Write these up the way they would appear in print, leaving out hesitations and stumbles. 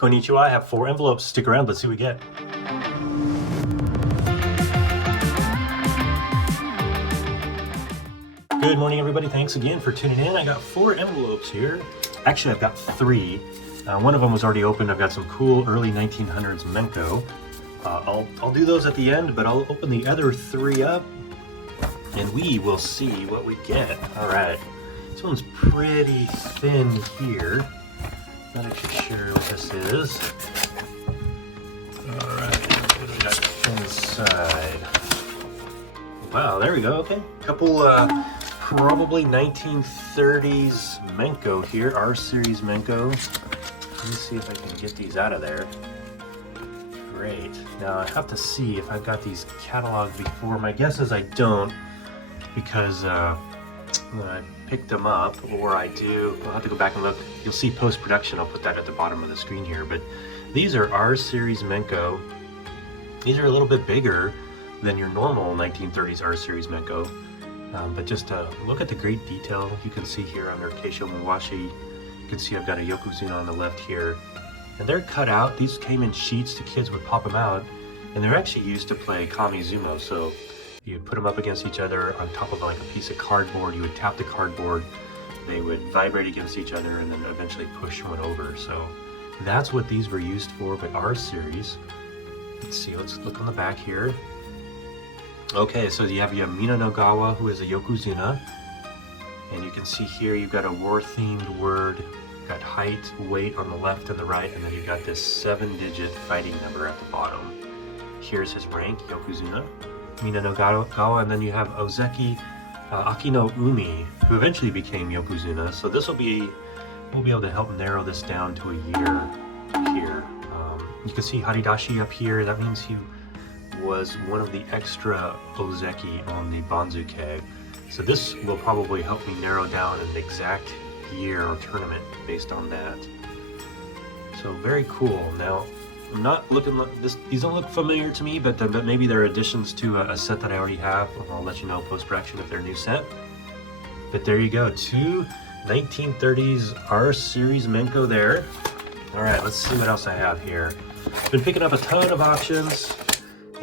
Konnichiwa, I have 4 envelopes. Stick around, let's see what we get. Good morning, everybody. Thanks again for tuning in. I got 4 envelopes here. Actually, I've got 3. One of them was already opened. I've got some cool early 1900s menko. I'll do those at the end, but I'll open the other 3 up and we will see what we get. All right, this one's pretty thin here. Not actually sure what this is. All right, what do we got inside? Wow, there we go. Okay, couple probably 1930s menko here, R series menko. Let me see if I can get these out of there. Great. Now I have to see if I've got these cataloged before. My guess is I don't, because when I picked them up, or I do, I'll have to go back and look. You'll see post-production, I'll put that at the bottom of the screen here, but these are R series menko. These are a little bit bigger than your normal 1930s R series menko, but just look at the great detail you can see here under Keisho Muwashi. You can see I've got a yokozuna on the left here, and they're cut out. These came in sheets. The kids would pop them out, and they're actually used to play kami-sumo. So you put them up against each other on top of like a piece of cardboard. You would tap the cardboard, they would vibrate against each other, and then eventually push one over. So that's what these were used for, but R series. Let's see, let's look on the back here. Okay, so you have Yamina Nogawa, who is a yokozuna, and you can see here you've got a war-themed word. You've got height, weight on the left and the right, and then you've got this 7-digit fighting number at the bottom. Here's his rank, yokozuna, Mina Nogawa, and then you have Ozeki Akino Umi, who eventually became yokozuna. So this will be, we'll be able to help narrow this down to a year here. You can see Haridashi up here. That means he was one of the extra Ozeki on the Banzuke. So this will probably help me narrow down an exact year or tournament based on that. So very cool. Now, I'm not looking like this, these don't look familiar to me, but maybe they're additions to a set that I already have. I'll let you know post-production if they're a new set. But there you go, 2 1930s R series menko there. All right, let's see what else I have here. Been picking up a ton of auctions,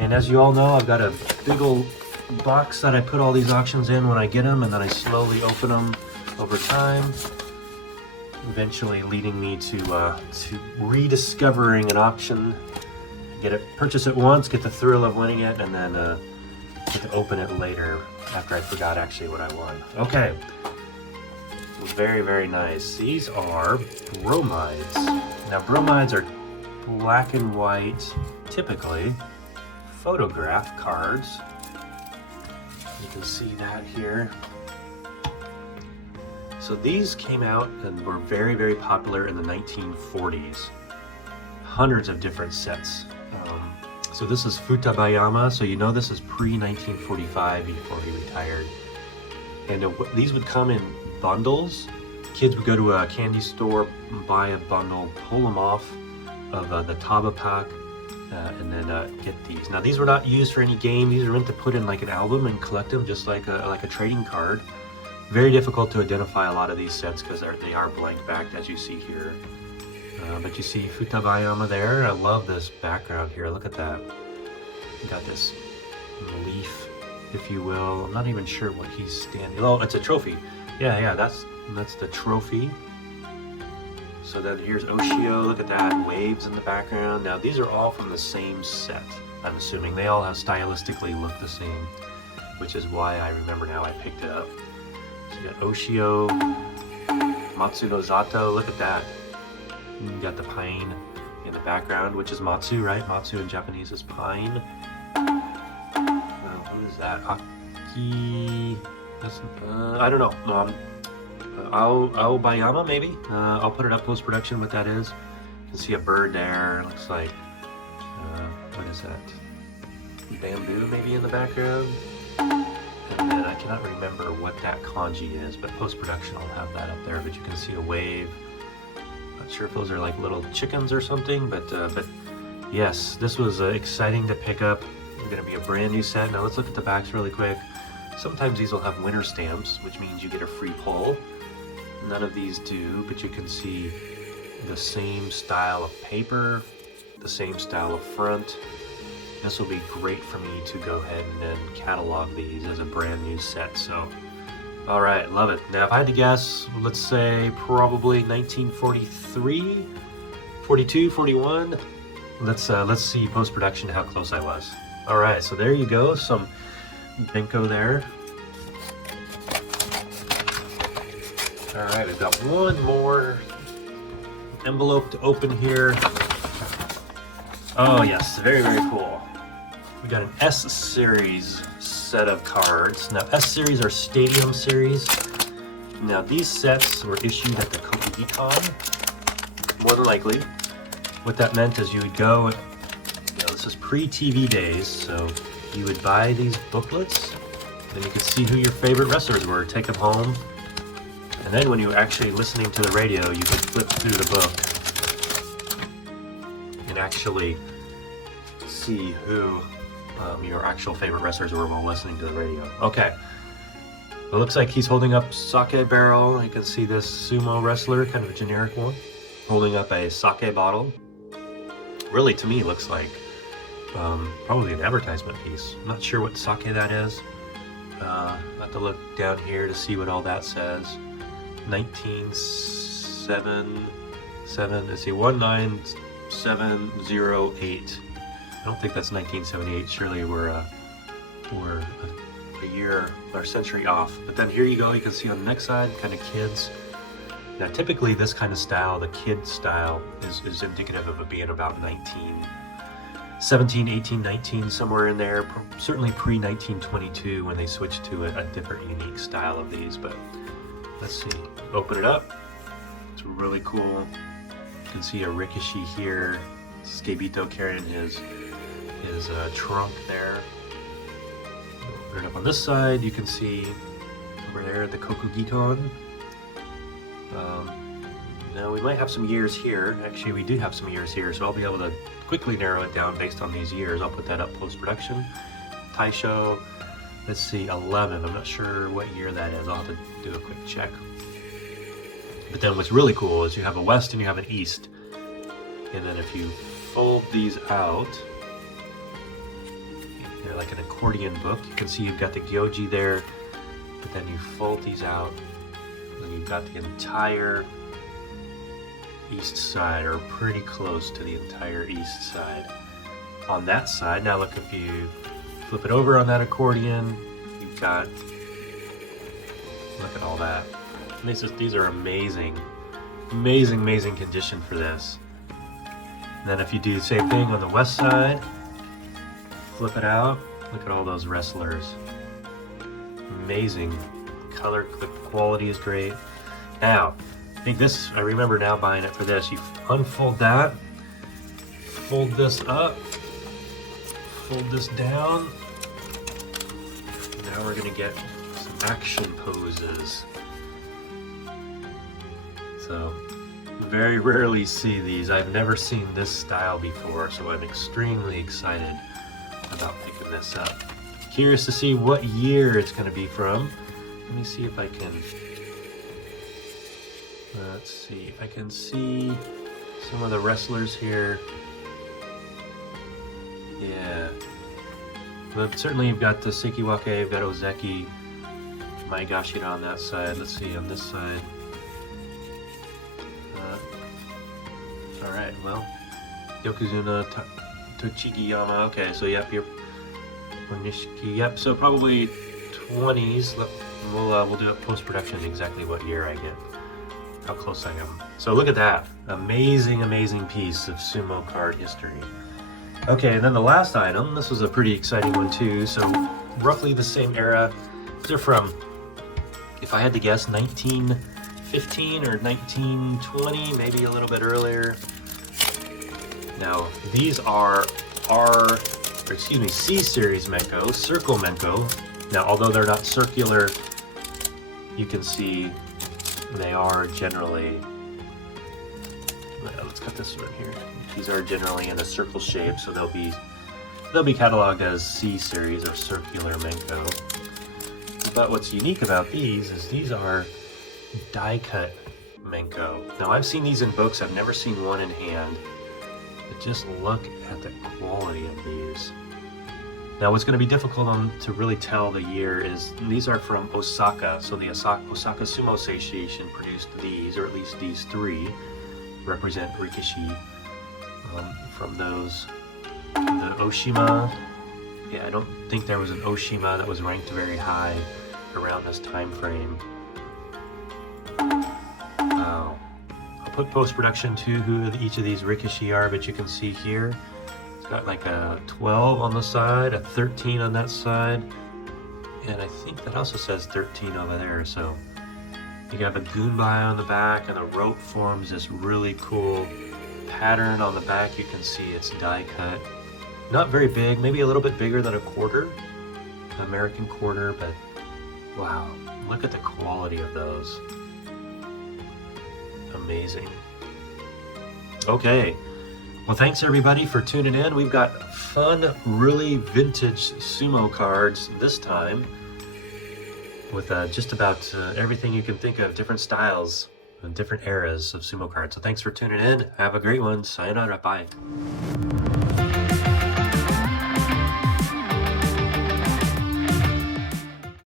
and as you all know, I've got a big old box that I put all these auctions in when I get them, and then I slowly open them over time, eventually leading me to rediscovering an auction. Get it, purchase it once, get the thrill of winning it, and then get to open it later after I forgot actually what I won. Okay, very, very nice. These are bromides. Now bromides are black and white, typically photograph cards. You can see that here. So these came out and were very, very popular in the 1940s. Hundreds of different sets. So this is Futabayama, so you know this is pre-1945 before he retired. And these would come in bundles. Kids would go to a candy store, buy a bundle, pull them off of the Taba pack, and then get these. Now these were not used for any game. These are meant to put in like an album and collect them, just like a trading card. Very difficult to identify a lot of these sets because they are blank backed, as you see here. But you see Futabayama there. I love this background here. Look at that. You got this leaf, if you will. I'm not even sure what he's standing. Oh, it's a trophy. Yeah, that's the trophy. So then here's Oshio. Look at that, waves in the background. Now these are all from the same set, I'm assuming. They all have stylistically look the same, which is why I remember now I picked it up. So you got Oshio, Matsuno Zato. Look at that. You got the pine in the background, which is Matsu, right? Matsu in Japanese is pine. What is that? Aki... I don't know. Aobayama, maybe? I'll put it up post-production what that is. You can see a bird there. It looks like... what is that? Bamboo, maybe, in the background? And then I cannot remember what that kanji is, but post-production I'll have that up there. But you can see a wave. Not sure if those are like little chickens or something, but yes, this was exciting to pick up. It's going to be a brand new set. Now let's look at the backs really quick. Sometimes these will have winter stamps, which means you get a free pull. None of these do, but you can see the same style of paper, the same style of front. This will be great for me to go ahead and then catalog these as a brand new set. So, all right, love it. Now, if I had to guess, let's say probably 1943, 42, 41. Let's see post-production how close I was. All right, so there you go, some menko there. All right, we've got one more envelope to open here. Oh yes, very, very cool. We got an S series set of cards. Now S series are stadium series. Now these sets were issued at the Kokugi-Con, more than likely. What that meant is you would go, this is pre-TV days, so you would buy these booklets, then you could see who your favorite wrestlers were, take them home, and then when you were actually listening to the radio, you could flip through the book and actually see who your actual favorite wrestlers were while listening to the radio. Okay, it looks like he's holding up sake barrel. You can see this sumo wrestler, kind of a generic one, holding up a sake bottle. Really, to me, looks like probably an advertisement piece. I'm not sure what sake that is. I'll have to look down here to see what all that says. 1977, let's see, 19708. I don't think that's 1978. Surely we're a year or century off. But then here you go, you can see on the next side, kind of kids. Now typically this kind of style, the kid style, is indicative of it being about 1917, 18, 19, somewhere in there. Certainly pre-1922 when they switched to a different, unique style of these. But let's see, open it up. It's really cool. You can see a rikishi here. Skibito carrying his trunk there. Open it up on this side. You can see over there the Kokugi-Con. Now we might have some years here. Actually, we do have some years here, so I'll be able to quickly narrow it down based on these years. I'll put that up post-production. Taisho, let's see, 11. I'm not sure what year that is. I'll have to do a quick check. But then what's really cool is you have a west and you have an east. And then if you fold these out, they're like an accordion book. You can see you've got the gyoji there, but then you fold these out, and you've got the entire east side, or pretty close to the entire east side. On that side, now look, if you flip it over on that accordion, you've got, look at all that. These are amazing, amazing, amazing condition for this. And then if you do the same thing on the west side, flip it out, look at all those wrestlers. Amazing color, the quality is great. Now, I think this, I remember now buying it for this. You unfold that, fold this up, fold this down. Now we're gonna get some action poses. So, very rarely see these. I've never seen this style before, so I'm extremely excited about picking this up. Curious to see what year it's gonna be from. Let me see if I can, let's see if I can see some of the wrestlers here. Yeah. But certainly you've got the Sekiwake, you've got Ozeki, Maegashira on that side. Let's see on this side. Alright, well, Yokozuna, Tochigiyama, okay, so yep, you're Nishiki, yep, so probably 20s. We'll do a post-production exactly what year I get, how close I am. So look at that, amazing, amazing piece of sumo card history. Okay, and then the last item, this was a pretty exciting one too, so roughly the same era. They're from, if I had to guess, 1915 or 1920, maybe a little bit earlier. Now, these are C series menko, circle menko. Now, although they're not circular, you can see they are generally, let's cut this one here. These are generally in a circle shape, so they'll be cataloged as C series or circular menko. But what's unique about these is these are die cut menko. Now I've seen these in books, I've never seen one in hand. But just look at the quality of these. Now what's going to be difficult to really tell the year is these are from Osaka. So the Osaka Sumo Association produced these, or at least these three, represent rikishi. From those, the Oshima, yeah, I don't think there was an Oshima that was ranked very high around this time frame. Wow. I'll put post-production to who each of these rikishi are, but you can see here, it's got like a 12 on the side, a 13 on that side, and I think that also says 13 over there. So you have a gunbai on the back, and the rope forms this really cool pattern on the back. You can see it's die cut. Not very big, maybe a little bit bigger than a quarter, American quarter, but wow, look at the quality of those. Amazing. Okay, well thanks everybody for tuning in. We've got fun, really vintage sumo cards this time with just about everything you can think of, different styles and different eras of sumo cards. So thanks for tuning in. Have a great one. Sayonara. Bye.